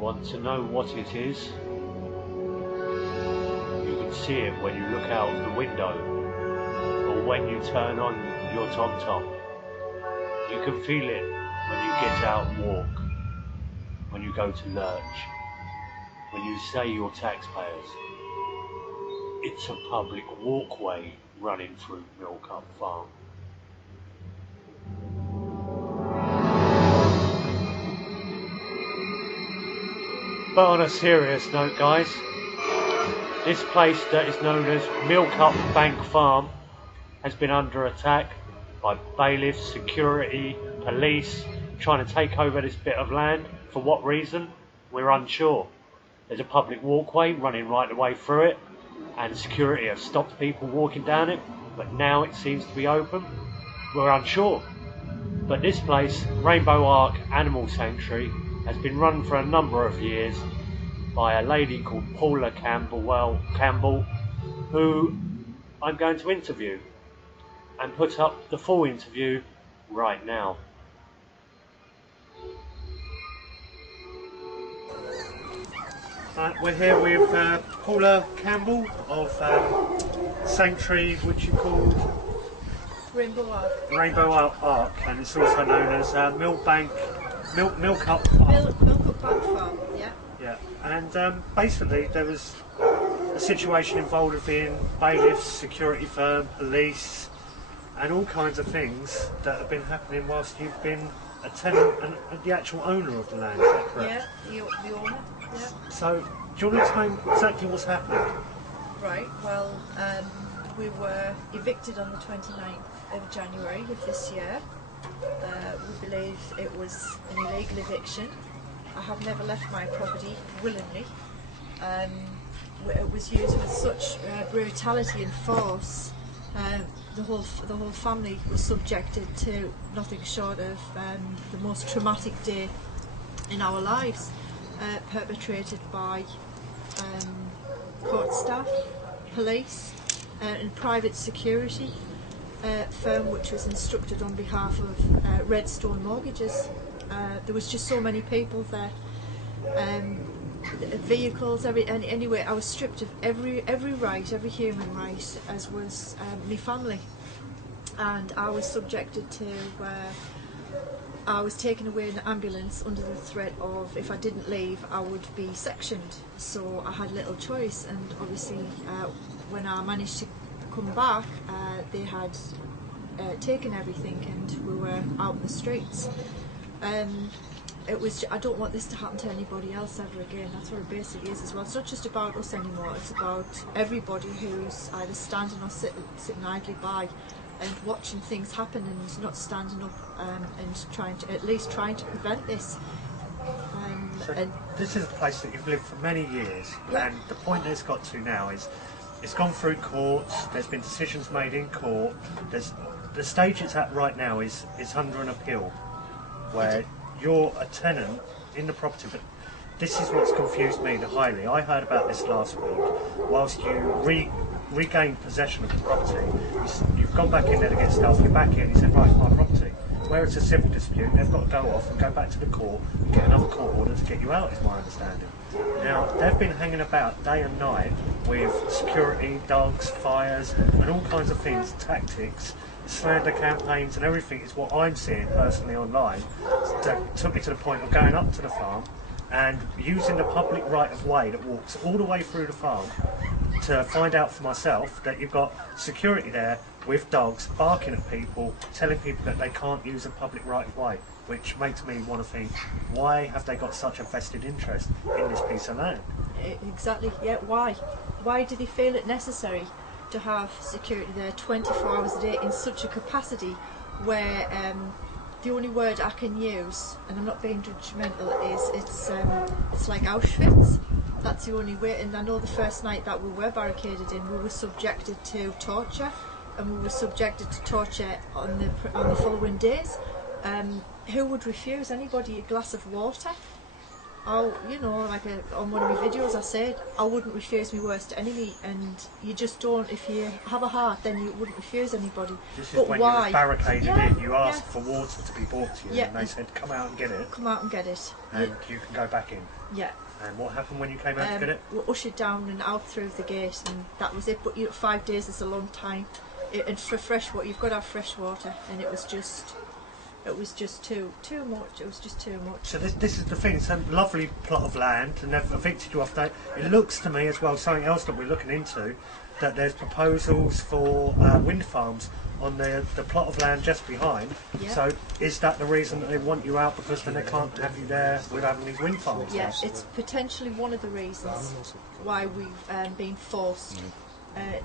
want to know what it is, you can see it when you look out the window or when you turn on your tom-tom. You can feel it when you get out and walk, when you go to lurch, when you say you're taxpayers. It's a public walkway running through Milkup Farm. But on a serious note, guys, this place that is known as Milkup Bank Farm has been under attack by bailiffs, security, police, trying to take over this bit of land. For what reason? We're unsure. There's a public walkway running right the way through it, and security have stopped people walking down it, but now it seems to be open. We're unsure. But this place, Rainbow Ark Animal Sanctuary, has been run for a number of years by a lady called Paula Campbell, who I'm going to interview and put up the full interview right now. We're here with Paula Campbell of Sanctuary, which you called Rainbow Ark, and it's also known as Milkup Bank Farm. Yeah. And basically there was a situation involving bailiffs, security firm, police, and all kinds of things that have been happening whilst you've been a tenant and the actual owner of the land. Is that correct? Yeah, the owner. Yeah. So, do you want to explain exactly what's happening? Right. Well, we were evicted on the 29th of January of this year. We believe it was an illegal eviction. I have never left my property willingly. It was used with such brutality and force. The whole family was subjected to nothing short of the most traumatic day in our lives, perpetrated by court staff, police, and private security firm which was instructed on behalf of Redstone Mortgages. There was just so many people there, vehicles, anyway. I was stripped of every right, every human right, as was my family, and I was subjected to. I was taken away in an ambulance under the threat of, if I didn't leave, I would be sectioned. So I had little choice, and obviously, when I managed to come back, they had taken everything, and we were out in the streets. It was. I don't want this to happen to anybody else ever again. That's what it basically is as well. It's not just about us anymore. It's about everybody who's either standing or sitting idly by and watching things happen and not standing up and at least trying to prevent this. So this is a place that you've lived for many years, yeah. And the point that it's got to now is it's gone through courts. There's been decisions made in court. The stage it's at right now is under an appeal, where you're a tenant in the property, but this is what's confused me highly. I heard about this last week. Whilst you regained possession of the property, you've gone back in there to get stuff, you're back in, you said, right, it's my property. Where it's a civil dispute, they've got to go off and go back to the court and get another court order to get you out, is my understanding. Now, they've been hanging about day and night with security, dogs, fires, and all kinds of things, tactics, slander campaigns and everything is what I'm seeing personally online. That took me to the point of going up to the farm and using the public right of way that walks all the way through the farm to find out for myself that you've got security there with dogs barking at people, telling people that they can't use a public right of way, which makes me want to think, why have they got such a vested interest in this piece of land? Exactly, yeah, why? Why do they feel it necessary to have security there 24 hours a day in such a capacity where the only word I can use, and I'm not being judgmental, is it's like Auschwitz. That's the only way. And I know the first night that we were barricaded in, we were subjected to torture, and we were subjected to torture on the following days. Who would refuse anybody a glass of water? on one of my videos I said, I wouldn't refuse my worst enemy, and you just don't. If you have a heart, then you wouldn't refuse anybody. This but is when why? you was barricaded in, you asked for water to be brought to you, and they said, come out and get it. Come out and get it. And you can go back in. Yeah. And what happened when you came out to get it? We were ushered down and out through the gate, and that was it. But 5 days is a long time. And for fresh water, you've got to have fresh water, and it was just too much. It was just too much. So this is the thing. It's a lovely plot of land, and they've evicted you off that. It looks to me as well, something else that we're looking into, that there's proposals for wind farms on the plot of land just behind. Yeah. So is that the reason that they want you out, because then they can't have you there with having these wind farms? Yeah, it's potentially one of the reasons why we've been forced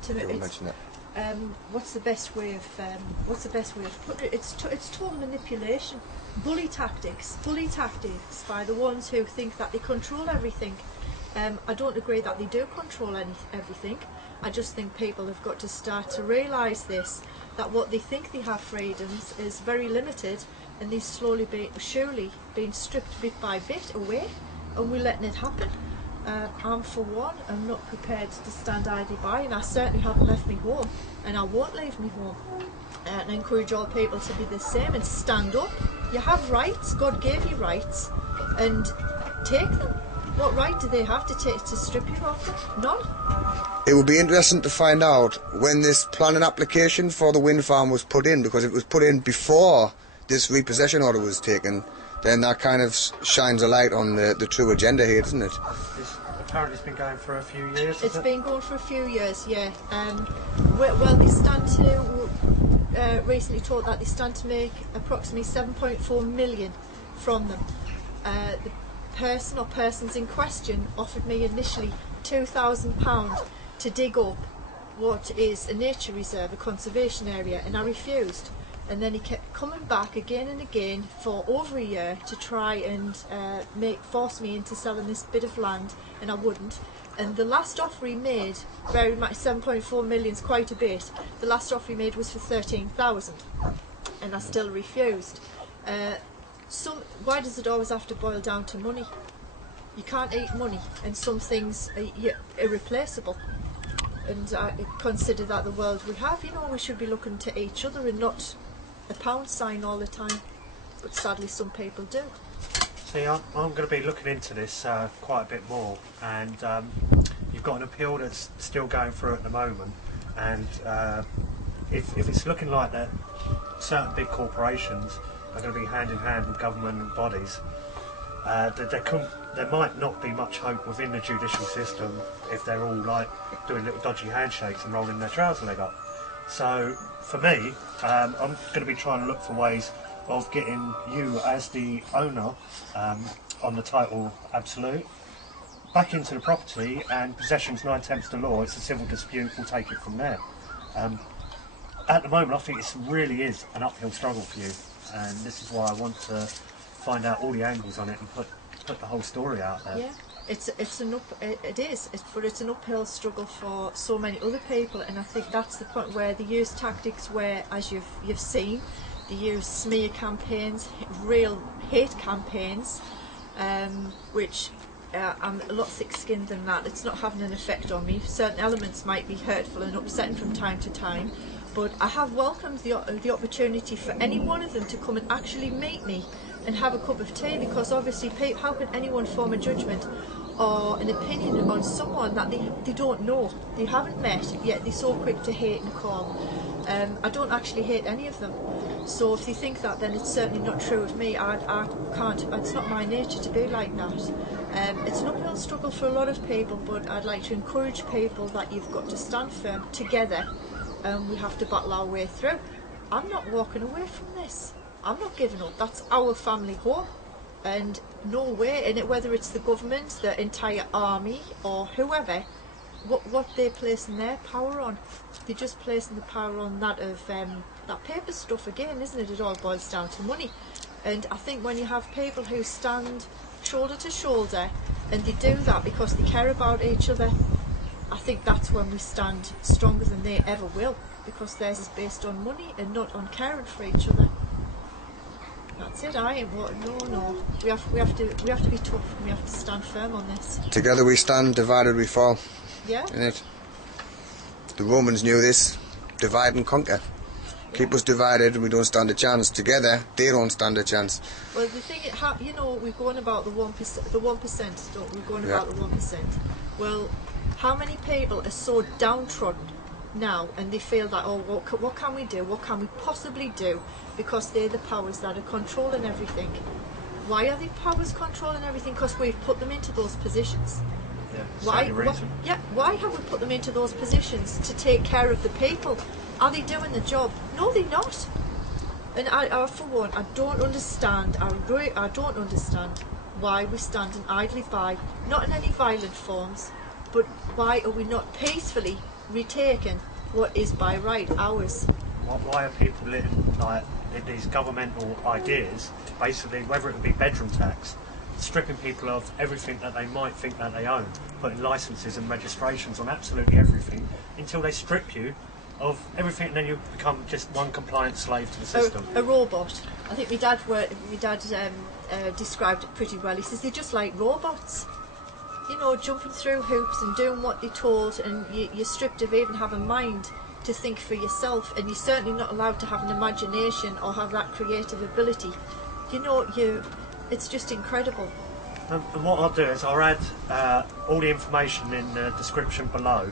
to mention that. what's the best way of putting it? It's total manipulation, bully tactics by the ones who think that they control everything. I don't agree that they do control everything. I just think people have got to start to realise this, that what they think they have freedoms is very limited, and they're slowly surely being stripped bit by bit away, and we're letting it happen. I'm, for one, I'm not prepared to stand idly by, and I certainly haven't left me home, and I won't leave me home. And I encourage all people to be the same and stand up. You have rights, God gave you rights, and take them. What right do they have to strip you of them? None. It would be interesting to find out when this planning application for the wind farm was put in, because if it was put in before this repossession order was taken, then that kind of shines a light on the true agenda here, doesn't it? Apparently it's been going for a few years. It's been going for a few years, yeah. Well, they stand to, recently told that they stand to make approximately 7.4 million from them. The person or persons in question offered me initially £2,000 to dig up what is a nature reserve, a conservation area, and I refused. And then he kept coming back again and again for over a year to try and force me into selling this bit of land, and I wouldn't. And the last offer he made, very much 7.4 million is quite a bit. The last offer he made was for 13,000, and I still refused. Why does it always have to boil down to money? You can't eat money, and some things are irreplaceable. And I consider that the world we have, we should be looking to each other and not a pound sign all the time. But sadly, some people do. See, I'm going to be looking into this quite a bit more, and you've got an appeal that's still going through at the moment, and if it's looking like that, certain big corporations are going to be hand in hand with government and bodies, there might not be much hope within the judicial system if they're all like doing little dodgy handshakes and rolling their trouser leg up. So for me, I'm going to be trying to look for ways of getting you as the owner on the title absolute back into the property, and possession's 9/10 the law. It's a civil dispute, we'll take it from there. At the moment I think it really is an uphill struggle for you, and this is why I want to find out all the angles on it and put the whole story out there. Yeah, it's an uphill struggle for so many other people, and I think that's the point where they use tactics where, as you've seen, they use smear campaigns, real hate campaigns, which I'm a lot thick-skinned than that. It's not having an effect on me. Certain elements might be hurtful and upsetting from time to time, but I have welcomed the opportunity for any one of them to come and actually meet me and have a cup of tea, because obviously how can anyone form a judgment or an opinion on someone that they don't know, they haven't met, yet they're so quick to hate and call. I don't actually hate any of them, so if they think that, then it's certainly not true of me. I can't, it's not my nature to be like that. It's an uphill struggle for a lot of people, but I'd like to encourage people that you've got to stand firm together, and we have to battle our way through. I'm not walking away from this. I'm not giving up. That's our family home, and no way in it, whether it's the government, the entire army, or whoever, what they're placing their power on. They're just placing the power on that of that paper stuff again, isn't it? It all boils down to money. And I think when you have people who stand shoulder to shoulder, and they do that because they care about each other, I think that's when we stand stronger than they ever will, because theirs is based on money and not on caring for each other. That's it. I ain't what. No. We have to be tough. And we have to stand firm on this. Together we stand, divided we fall. Yeah. Innit? The Romans knew this. Divide and conquer. Keep us divided and we don't stand a chance. Together, they don't stand a chance. Well, the thing, we're going about the 1%, don't we? We're going about the 1%. Well, how many people are so downtrodden now and they feel that, oh, what can we do? What can we possibly do? Because they're the powers that are controlling everything. Why are the powers controlling everything? Because we've put them into those positions. Yeah, why have we put them into those positions to take care of the people? Are they doing the job? No, they're not. And I for one, I don't understand. I don't understand why we're standing idly by, not in any violent forms, but why are we not peacefully retaking what is by right ours? Why are people letting these governmental ideas, basically, whether it be bedroom tax, stripping people of everything that they might think that they own, putting licences and registrations on absolutely everything, until they strip you of everything, and then you become just one compliant slave to the system. A robot. I think my dad described it pretty well. He says they're just like robots, jumping through hoops and doing what they're told, and you're stripped of even having a mind to think for yourself, and you're certainly not allowed to have an imagination or have that creative ability. It's just incredible. And what I'll do is I'll add all the information in the description below.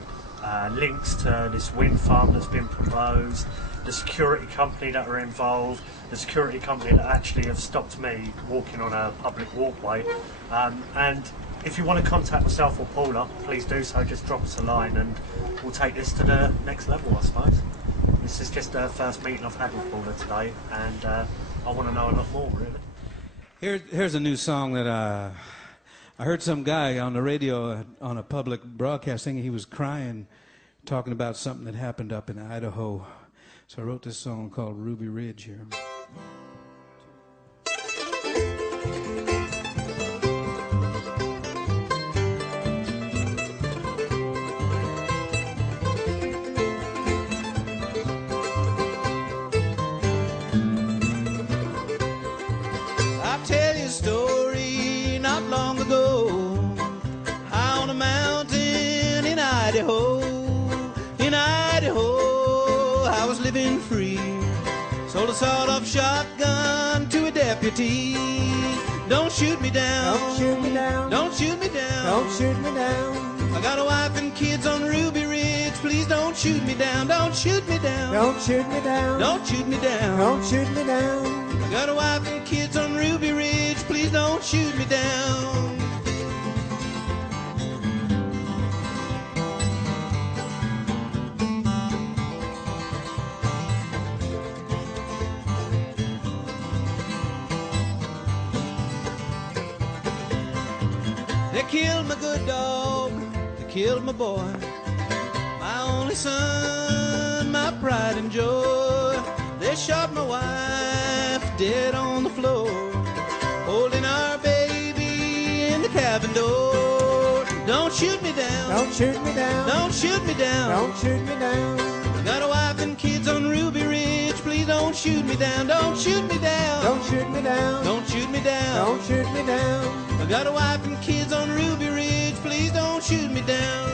Links to this wind farm that's been proposed, the security company that are involved, the security company that actually have stopped me walking on a public walkway. And if you want to contact myself or Paula, please do so. Just drop us a line and we'll take this to the next level, I suppose. This is just the first meeting I've had with Paula today, and I want to know a lot more, really. Here's a new song that I heard some guy on the radio on a public broadcasting. He was crying, talking about something that happened up in Idaho. So I wrote this song called Ruby Ridge here. I'll tell you a story not long ago. High on a mountain in Idaho. In Idaho, I was living free. Sold a sawed-off shotgun to a deputy. Don't shoot me down. Don't shoot me down. Don't shoot me down. Don't shoot me down. I got a wife and kids on Ruby Ridge. Please don't shoot me down. Don't shoot me down. Don't shoot me down. Don't shoot me down. Don't shoot me down. I got a wife and kids on Ruby Ridge. Please don't shoot me down. They killed my good dog, they killed my boy, my only son, my pride and joy. They shot my wife dead on the floor, holding our baby in the cabin door. Don't shoot me down. Don't shoot me down. Don't shoot me down. Don't shoot me down. Got a wife and kids on Ruby Ridge. Please don't shoot me down. Don't shoot me down. Don't shoot me down. Don't shoot me down. Don't shoot me down. I got a wife and kids on Ruby Ridge. Please don't shoot me down.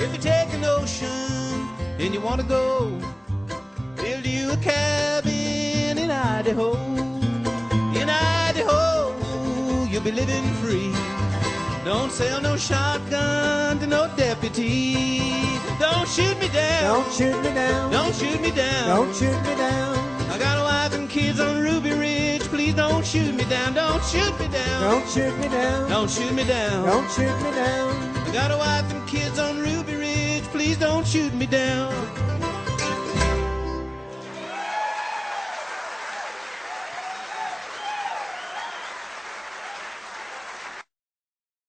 If you take an ocean and you want to go, build you a cabin in Idaho. In Idaho, you'll be living free. Don't sell no shotgun to no deputy. Don't shoot me down. Don't shoot me down. Don't shoot me down. Don't shoot me down. I got a wife and kids on Ruby Ridge. Please don't shoot me down. Don't shoot me down. Don't shoot me down. Don't shoot me down. Don't shoot me down. I got a wife and kids on Ruby Ridge. Please don't shoot me down.